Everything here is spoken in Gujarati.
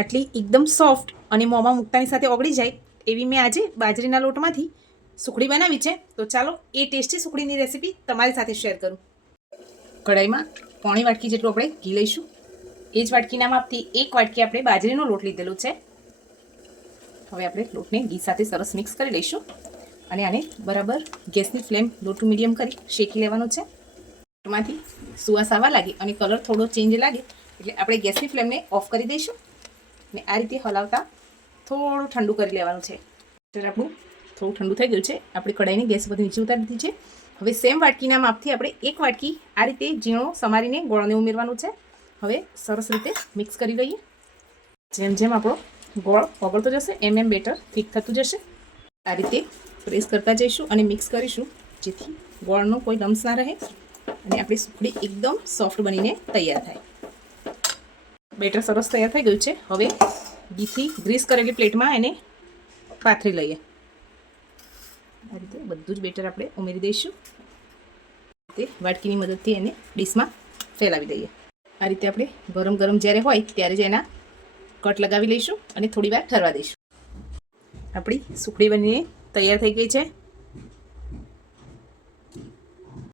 આટલી એકદમ સોફ્ટ અને મોંમાં મૂકતાની સાથે ઓગળી જાય એવી મેં આજે બાજરીના લોટમાંથી સુખડી બનાવી છે. તો ચાલો એ ટેસ્ટી સુખડીની રેસીપી તમારી સાથે શેર કરું. કઢાઈમાં પોણી વાટકી જેટલું આપણે ઘી લઈશું. એ જ વાટકીના માપથી 1 વાટકી આપણે બાજરીનો લોટ લીધેલો છે. હવે આપણે લોટને ઘી સાથે સરસ મિક્સ કરી લઈશું અને આને બરાબર ગેસની ફ્લેમ લો ટુ મીડિયમ કરી શેકી લેવાનું છે. લોટમાંથી સુવાસ આવવા લાગે અને કલર થોડો ચેન્જ લાગે એટલે આપણે ગેસની ફ્લેમને ઓફ કરી દઈશું અને આ રીતે હલાવતા થોડું ઠંડુ કરી લેવાનું છે. એટલે આપણું થોડું ઠંડુ થઈ ગયું છે. આપણે કઢાઈને ગેસ પરથી નીચે ઉતારી દીધી છે. હવે સેમ વાટકીના માપથી આપણે 1 વાટકી આ રીતે ઝીણો સમારીને ગોળને ઉમેરવાનું છે. હવે સરસ રીતે મિક્સ કરી લઈએ. જેમ જેમ આપણો ગોળ ઓગળતો જશે એમ એમ બેટર થીક થતું જશે. આ રીતે પ્રેસ કરતા જઈશું અને મિક્સ કરીશું જેથી ગોળનો કોઈ લમ્સ ના રહે અને આપણી સુખડી એકદમ સોફ્ટ બનીને તૈયાર થાય. બેટર સરસ તૈયાર થઈ ગયું છે. હવે ઘીથી ગ્રીસ કરેલી પ્લેટમાં એને પાથરી લઈએ. આ રીતે બધું જ બેટર આપણે ઉમેરી દઈશું. તે વાટકીની મદદથી એને ડીશમાં ફેલાવી દઈએ. આ રીતે આપણે ગરમ ગરમ જ્યારે હોય ત્યારે જ એના કટ લગાવી લઈશું અને થોડી વાર ઠરવા દઈશું. આપણી સુખડી બનીને તૈયાર થઈ ગઈ છે.